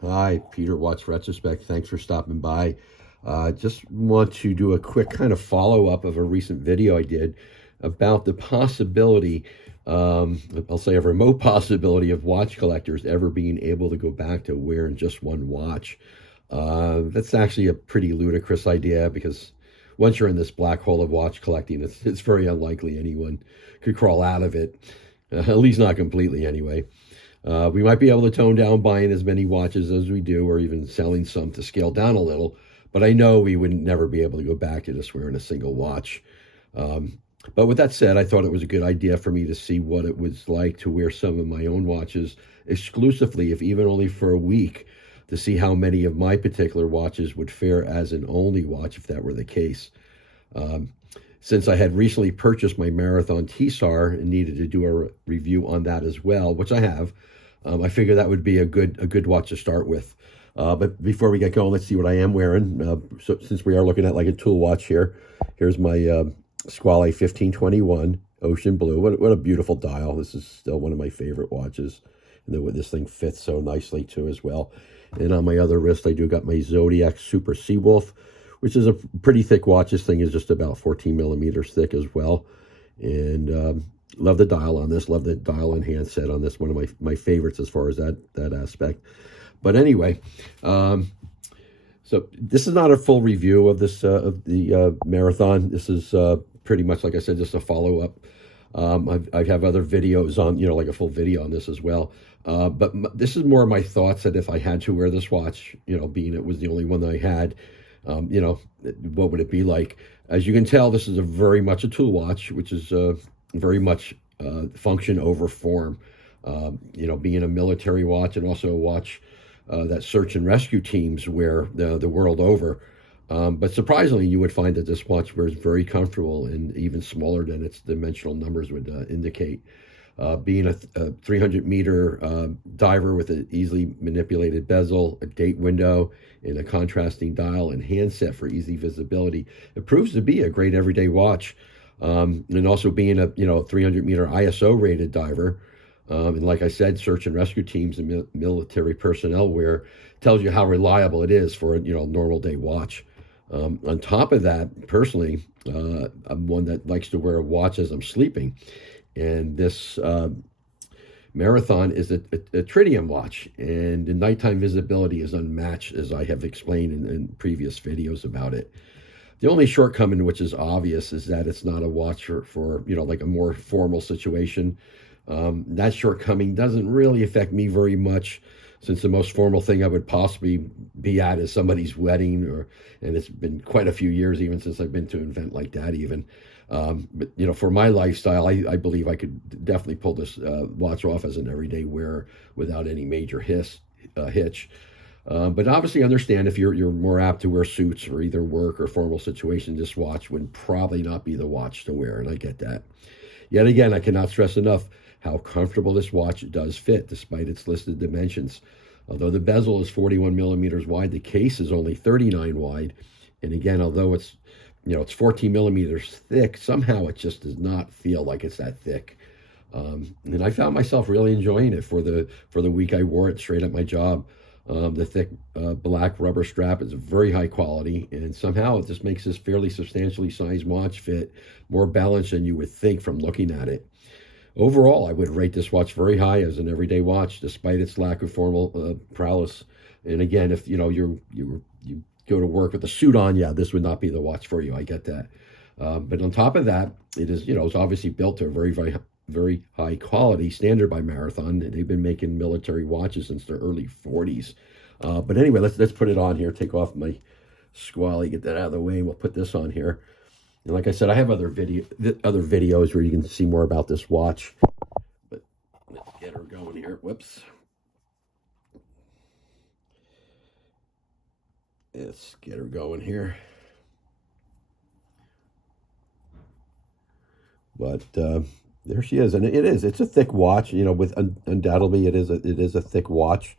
Hi, Peter Watts Retrospect. Thanks for stopping by. Just want to do a quick kind of follow up of a recent video I did about the possibility, I'll say a remote possibility of watch collectors ever being able to go back to wearing just one watch. That's actually a pretty ludicrous idea because once you're in this black hole of watch collecting, it's very unlikely anyone could crawl out of it, at least not completely anyway. We might be able to tone down buying as many watches as we do, or even selling some to scale down a little. But I know we would never be able to go back to just wearing a single watch. Um, but with that said, I thought it was a good idea for me to see what it was like to wear some of my own watches exclusively, if even only for a week, to see how many of my particular watches would fare as an only watch if that were the case. Um, since I had recently purchased my Marathon TSAR and needed to do a review on that as well, which I have, I figure that would be a good watch to start with. But before we get going, let's see what I am wearing. So since we are looking at like a tool watch here, here's my Squale 1521 Ocean Blue. What a beautiful dial. This is still one of my favorite watches. And then this thing fits so nicely too as well. And on my other wrist, I do got my Zodiac Super Seawolf, which is a pretty thick watch. This thing is just about 14 millimeters thick as well. And love the dial on this. Love the dial and handset on this. One of my favorites as far as that aspect. But anyway, so this is not a full review of this of the Marathon. This is pretty much, like I said, just a follow up. I have other videos on, like a full video on this as well. But this is more of my thoughts that if I had to wear this watch, being it was the only one that I had, what would it be like? As you can tell, this is very much a tool watch, which is very much function over form. Being a military watch and also a watch that search and rescue teams wear the world over. But surprisingly, you would find that this watch wears very comfortable and even smaller than its dimensional numbers would indicate. Being a 300-meter diver with an easily manipulated bezel, a date window, and a contrasting dial and handset for easy visibility, it proves to be a great everyday watch. And also being a 300-meter ISO rated diver, and like I said, search and rescue teams and military personnel wear tells you how reliable it is for a normal day watch. On top of that, personally, I'm one that likes to wear a watch as I'm sleeping. And this Marathon is a tritium watch, and the nighttime visibility is unmatched, as I have explained in previous videos about it. The only shortcoming, which is obvious, is that it's not a watch for like a more formal situation. That shortcoming doesn't really affect me very much, since the most formal thing I would possibly be at is somebody's wedding, and it's been quite a few years even since I've been to an event like that even. But for my lifestyle, I believe I could definitely pull this watch off as an everyday wear without any major hitch. But obviously understand if you're more apt to wear suits for either work or formal situation, this watch would probably not be the watch to wear, and I get that. Yet again, I cannot stress enough how comfortable this watch does fit despite its listed dimensions. Although the bezel is 41 millimeters wide, the case is only 39 wide. And again, although it's 14 millimeters thick, somehow it just does not feel like it's that thick. And I found myself really enjoying it for the week I wore it straight at my job. The thick black rubber strap is very high quality, and somehow it just makes this fairly substantially sized watch fit more balanced than you would think from looking at it. Overall, I would rate this watch very high as an everyday watch, despite its lack of formal prowess. And again, if you go to work with a suit on, yeah, this would not be the watch for you. I get that. But on top of that, it is it's obviously built to a very, very, very high quality standard by Marathon. They've been making military watches since the early 40s. But anyway, let's put it on here. Take off my Squale, get that out of the way, and we'll put this on here. And like I said, I have other videos where you can see more about this watch. But let's get her going here. Whoops. Let's get her going here. But there she is, and it's a thick watch. With undoubtedly it is a thick watch,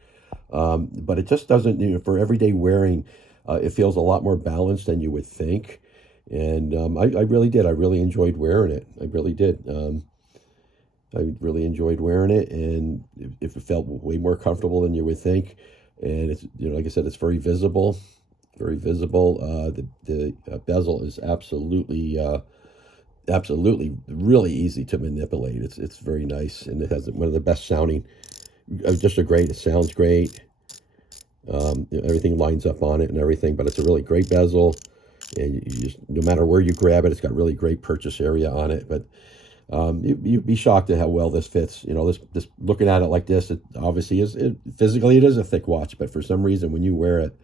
but it just doesn't. For everyday wearing, it feels a lot more balanced than you would think. And I really did. I really enjoyed wearing it. I really did. I really enjoyed wearing it, and if it felt way more comfortable than you would think. and it's, like I said, it's very visible, very visible. The bezel is absolutely really easy to manipulate. It's very nice, and it has one of the best sounding. It sounds great. Everything lines up on it and everything, but it's a really great bezel, and you just, no matter where you grab it, it's got really great purchase area on it. But you'd be shocked at how well this fits. This looking at it like this, it obviously is, physically it is a thick watch, but for some reason when you wear it,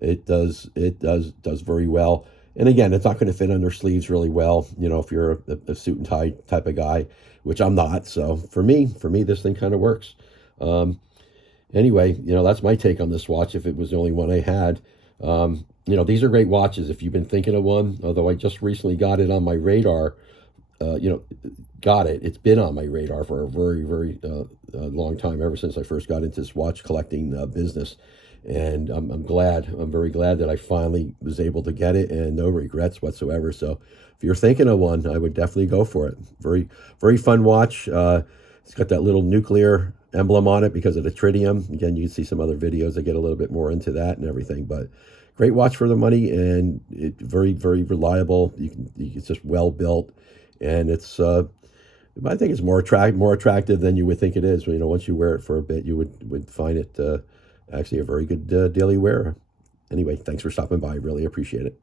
it does very well. And again, it's not going to fit under sleeves really well, if you're a suit and tie type of guy, which I'm not. So for me, this thing kind of works. Anyway, that's my take on this watch. If it was the only one I had, these are great watches. If you've been thinking of one, although I just recently got it on my radar, it's been on my radar for a very, very long time, ever since I first got into this watch collecting business. And I'm very glad that I finally was able to get it, and no regrets whatsoever. So if you're thinking of one, I would definitely go for it. Very, very fun watch. It's got that little nuclear emblem on it because of the tritium. Again, you can see some other videos that get a little bit more into that and everything, but great watch for the money, and it very, very reliable. It's just well built, and I think it's more attractive than you would think it is. Once you wear it for a bit, you would find it actually a very good daily wear. Anyway, thanks for stopping by. Really appreciate it.